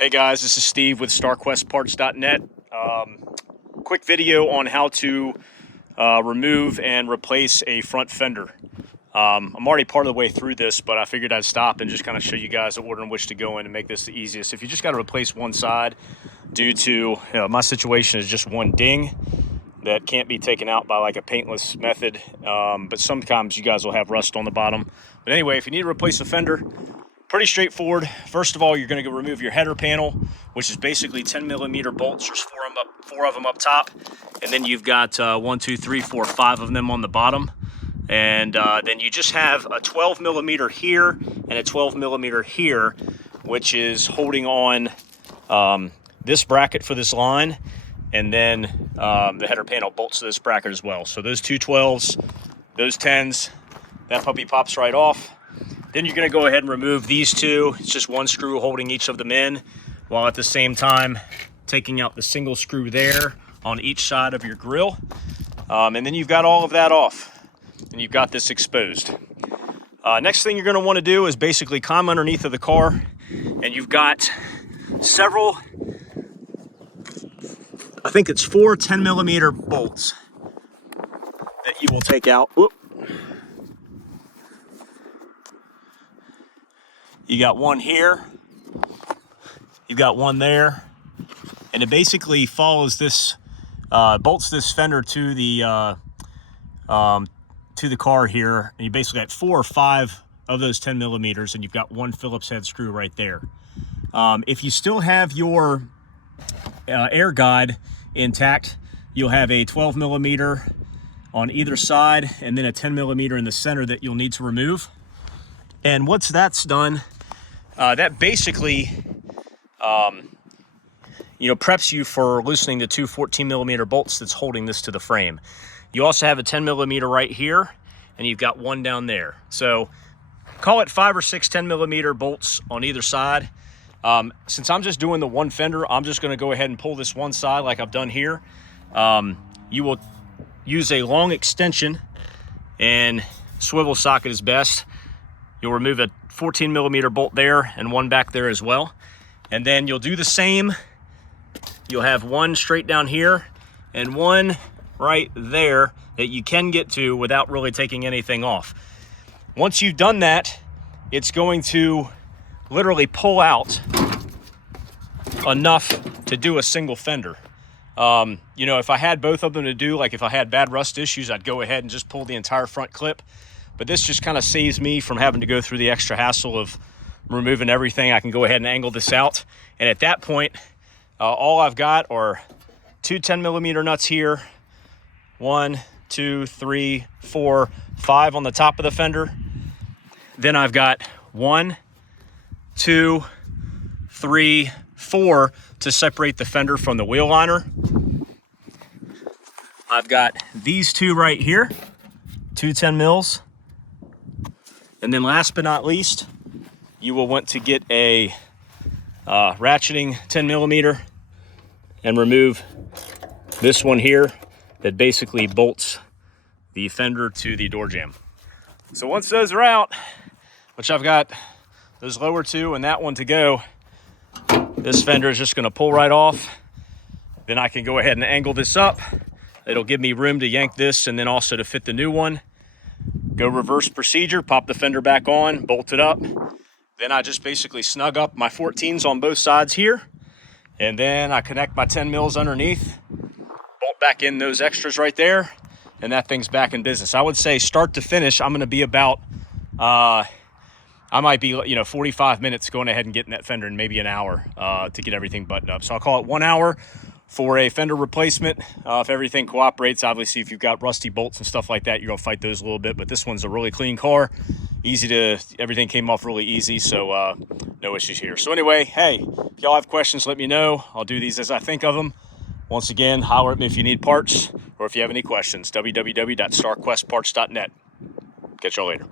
Hey guys, this is Steve with StarquestParts.net. Quick video on how to remove and replace a front fender. I'm already part of the way through this, but I figured I'd stop and just kind of show you guys the order in which to go in and make this the easiest. If you just got to replace one side due to, my situation is just one ding that can't be taken out by like a paintless method, but sometimes you guys will have rust on the bottom. But anyway, if you need to replace a fender, pretty straightforward. First of all, you're going to go remove your header panel, which is basically 10mm bolts. There's four of them up top, and then you've got 5 of them on the bottom. And then you just have a 12mm here and a 12mm here, which is holding on this bracket for this line, and then the header panel bolts to this bracket as well. So those two 12s, those 10s, that puppy pops right off. Then you're going to go ahead and remove these two. It's just one screw holding each of them in, while at the same time taking out the single screw there on each side of your grill. And then you've got all of that off, and you've got this exposed. Next thing you're going to want to do is basically climb underneath of the car, and you've got several, I think it's 4 10mm bolts that you will take out. Whoop. You got one here, you've got one there, and it basically follows this, bolts this fender to the car here, and you basically got 4 or 5 of those 10mm, and you've got one Phillips head screw right there. If you still have your air guide intact, you'll have a 12mm on either side, and then a 10mm in the center that you'll need to remove. And once that's done, that basically, preps you for loosening the two 14mm bolts that's holding this to the frame. You also have a 10mm right here, and you've got one down there. So call it 5 or 6 10mm bolts on either side. Since I'm just doing the one fender, I'm just going to go ahead and pull this one side like I've done here. You will use a long extension, and swivel socket is best. You'll remove a 14mm bolt there and one back there as well. And then you'll do the same. You'll have one straight down here and one right there that you can get to without really taking anything off. Once you've done that, it's going to literally pull out enough to do a single fender. If I had both of them to do, like if I had bad rust issues, I'd go ahead and just pull the entire front clip. But this just kind of saves me from having to go through the extra hassle of removing everything. I can go ahead and angle this out. And at that point, all I've got are 2 10mm nuts here. 1, 2, 3, 4, 5 on the top of the fender. Then I've got 1, 2, 3, 4 to separate the fender from the wheel liner. I've got these two right here, 2 10mm. And then last but not least, you will want to get a ratcheting 10mm and remove this one here that basically bolts the fender to the door jamb. So once those are out, which I've got those lower two and that one to go, this fender is just going to pull right off. Then I can go ahead and angle this up. It'll give me room to yank this and then also to fit the new one. Go reverse procedure, pop the fender back on, bolt it up. Then I just basically snug up my 14s on both sides here. And then I connect my 10mm underneath, bolt back in those extras right there, and that thing's back in business. I would say start to finish, I'm gonna be about, I might be 45 minutes going ahead and getting that fender in maybe an hour to get everything buttoned up. So I'll call it 1 hour for a fender replacement. If everything cooperates, obviously if you've got rusty bolts and stuff like that, you're gonna fight those a little bit, but this one's a really clean car. Everything came off really easy, so no issues here. So anyway, hey, if y'all have questions, let me know. I'll do these as I think of them. Once again, holler at me if you need parts or if you have any questions, www.starquestparts.net. Catch y'all later.